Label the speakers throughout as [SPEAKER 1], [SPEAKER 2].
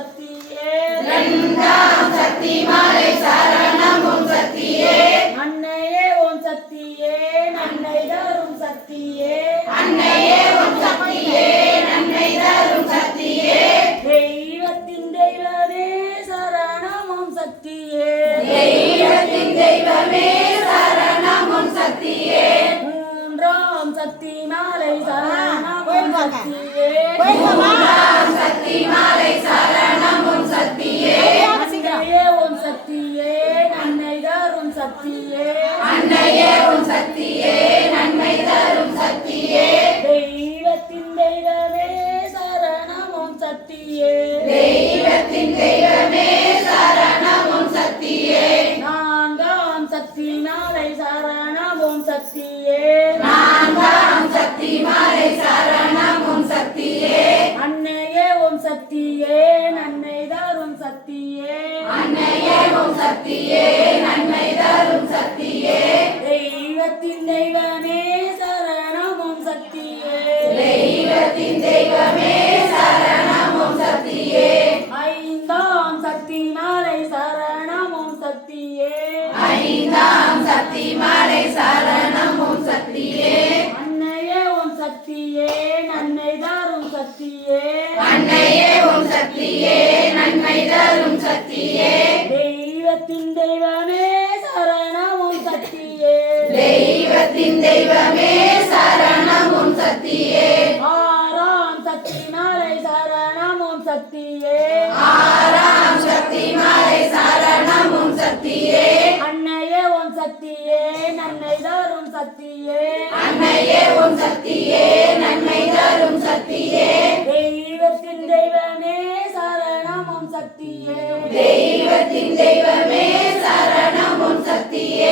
[SPEAKER 1] சக்தியே.
[SPEAKER 2] இரண்டாம் சக்தி மாலை சரணம் ஓம் சக்தியே.
[SPEAKER 1] அன்னையே ஓம் சக்தியே. நன்மை தரும் சக்தியே.
[SPEAKER 2] அன்னையே ஓம் சக்தியே. நன்மை தரும் சக்தியே.
[SPEAKER 1] தெய்வத்தின் தெய்வமே சரணம் ஓம் சக்தியே.
[SPEAKER 2] தெய்வத்தின் தெய்வமே சரணம் ஓம் சக்தியே.
[SPEAKER 1] மூன்றாம் சக்தி மாலை சரணம் ஓம் சக்தியே.
[SPEAKER 2] மூன்றாம் சக்தி மாலை சக்தியே.
[SPEAKER 1] நன்மை தரும் சக்தியே. தெய்வத்தின் தெய்வமே சரணம் ஓம் சக்தியே.
[SPEAKER 2] தெய்வத்தின் தெய்வமே
[SPEAKER 1] ஐந்தாம் சக்தி மாலை சரணம் ஓம் சக்தியே. அன்னையே ஓம் சக்தியே நன்மை தரும் சக்தியே.
[SPEAKER 2] அன்னையே ஓம் சக்தியே நன்மை தரும் சக்தியே.
[SPEAKER 1] தெய்வத்தின் தெய்வமே சரணம் ஓம் சக்தியே.
[SPEAKER 2] தெய்வத்தின் தெய்வமே சரணம் ஓம் சக்தியே.
[SPEAKER 1] தெய்வமே சரணம் ஓம் சக்தியே.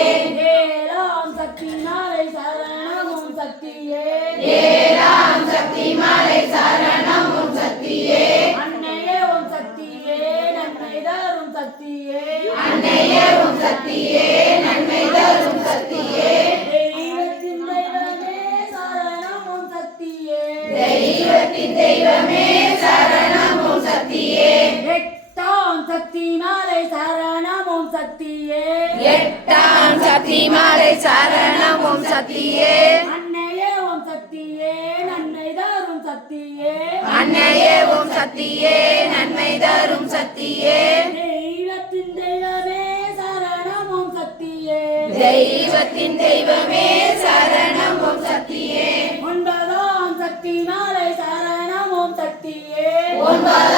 [SPEAKER 1] ஏழாம் சக்தி மாலை சரணம் ஓம் சக்தியே.
[SPEAKER 2] ஏழாம் சக்தி மாலை சரணம் ஓம் சக்தியே.
[SPEAKER 1] அன்னையே ஓம் சக்தியே நன்மை தரும் சக்தியே.
[SPEAKER 2] அன்னையே ஓம் சக்தியே நன்மை தரும் சக்தியே.
[SPEAKER 1] தெய்வத்தின் தெய்வமே சரணம் ஓம் சக்தியே.
[SPEAKER 2] தெய்வத்தின் தெய்வமே சரணம் ஓம் சக்தியே.
[SPEAKER 1] எட்டாம் சக்தி மாலை சரணம் ஓம் சக்தியே
[SPEAKER 2] எட்டாம் சக்தி மாலை சரணம் ஓம் சக்தியே
[SPEAKER 1] அன்னையே ஓம் சக்தியே நன்மை தரும் சக்தியே
[SPEAKER 2] அன்னையே ஓம் சக்தியே நன்மை தரும் சக்தியே
[SPEAKER 1] தெய்வத்தின் தெய்வமே சரணம் ஓம் சக்தியே
[SPEAKER 2] தெய்வத்தின் தெய்வமே சரணம் ஓம் சக்தியே
[SPEAKER 1] ஒன்பதாம் சக்தி மாலை சரணம் ஓம் சக்தியே
[SPEAKER 2] ஒன்பதாம்